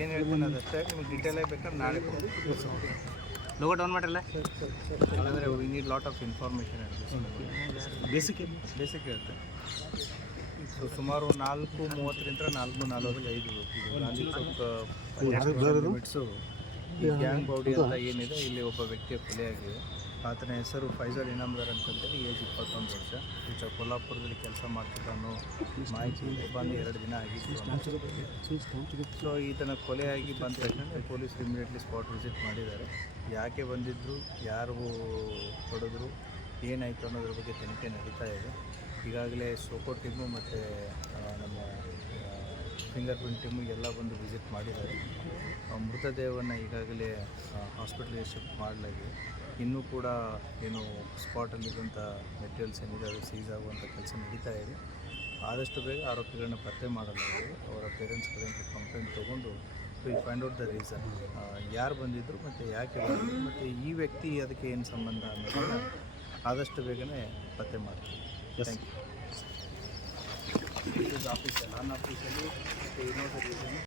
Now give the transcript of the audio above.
ಏನು ಹೇಳ್ತೀನಿ ಅದಷ್ಟೇ. ನಿಮ್ಗೆ ಡೀಟೇಲ್ ಬೇಕಾದ್ರೆ ನಾಳೆ ಲೋಗೋ ಡೌನ್ ಮಾಡಿರಲ್ಲ ಅಂದರೆ we need lot of information basic ಇರುತ್ತೆ. ಸೊ ಸುಮಾರು 4:30 4:45 ಗಾಂಧಿ ಚೌಕ್ ಲಿಮಿಟ್ಸು ಈ ಗ್ಯಾಂಗ್ ಬೌಡಿ ಅಂತ ಏನಿದೆ, ಇಲ್ಲಿ ಒಬ್ಬ ವ್ಯಕ್ತಿಯ ಕೊಲೆಯಾಗಿದೆ. ಆತನ ಹೆಸರು ಫೈಜಲ್ ಇನಾಮ್ದಾರ್ ಅಂತಂತೇಳಿ, ಏಜ್ 21 ವರ್ಷ. ಈತ ಕೊಲ್ಲಾಪುರದಲ್ಲಿ ಕೆಲಸ ಮಾಡ್ತಿದ್ದ ಅನ್ನೋ ಮಾಹಿತಿ ಬಂದು 2 ದಿನ ಆಗಿತ್ತು. ಸೊ ಈತನ ಕೊಲೆಯಾಗಿ ಬಂದ ತಕ್ಷಣ ಪೊಲೀಸರು ಇಮಿಡಿಯೇಟ್ಲಿ ಸ್ಪಾಟ್ ವಿಸಿಟ್ ಮಾಡಿದ್ದಾರೆ. ಯಾಕೆ ಬಂದಿದ್ದರು, ಯಾರು ಹೊಡೆದ್ರು, ಏನಾಯಿತು ಅನ್ನೋದ್ರ ಬಗ್ಗೆ ತನಿಖೆ ನಡೀತಾ ಇದೆ. ಈಗಾಗಲೇ ಸೋಕೋ ಟೀಮು ಮತ್ತು ನಮ್ಮ ಫಿಂಗರ್ ಪ್ರಿಂಟ್ ಟೀಮು ಎಲ್ಲ ಬಂದು ವಿಸಿಟ್ ಮಾಡಿದ್ದಾರೆ. ಮೃತದೇಹವನ್ನು ಈಗಾಗಲೇ ಹಾಸ್ಪಿಟ್ಲಿಗೆ ಶಿಫ್ಟ್ ಮಾಡಲಾಗಿದೆ. ಇನ್ನೂ ಕೂಡ ಏನು ಸ್ಪಾಟಲ್ಲಿರುವಂಥ ಮೆಟೀರಿಯಲ್ಸ್ ಏನಿದೆ ಅದು ಸೀಸ್ ಆಗುವಂಥ ಕೆಲಸ ನಡೀತಾ ಇದೆ. ಆದಷ್ಟು ಬೇಗ ಆರೋಪಿಗಳನ್ನ ಪತ್ತೆ ಮಾಡಲಾಗಿದೆ. ಅವರ ಪೇರೆಂಟ್ಸ್ ಕಡೆಯಿಂದ ಕಂಪ್ಲೇಂಟ್ ತೊಗೊಂಡು will find out the reason, ಯಾರು ಬಂದಿದ್ದರು ಮತ್ತು ಯಾಕೆ ಬಂದಿದ್ರು ಮತ್ತು ಈ ವ್ಯಕ್ತಿ ಅದಕ್ಕೆ ಏನು ಸಂಬಂಧ ಅನ್ನೋದನ್ನು ಆದಷ್ಟು ಬೇಗನೆ ಪತ್ತೆ ಮಾಡ್ತೀವಿ. Thank you. ಆಫೀಸಲ್ಲಿ ನನ್ನ ಆಫೀಸಲ್ಲಿ ಮತ್ತು ಇನ್ನೊಂದು ರೀಸನ್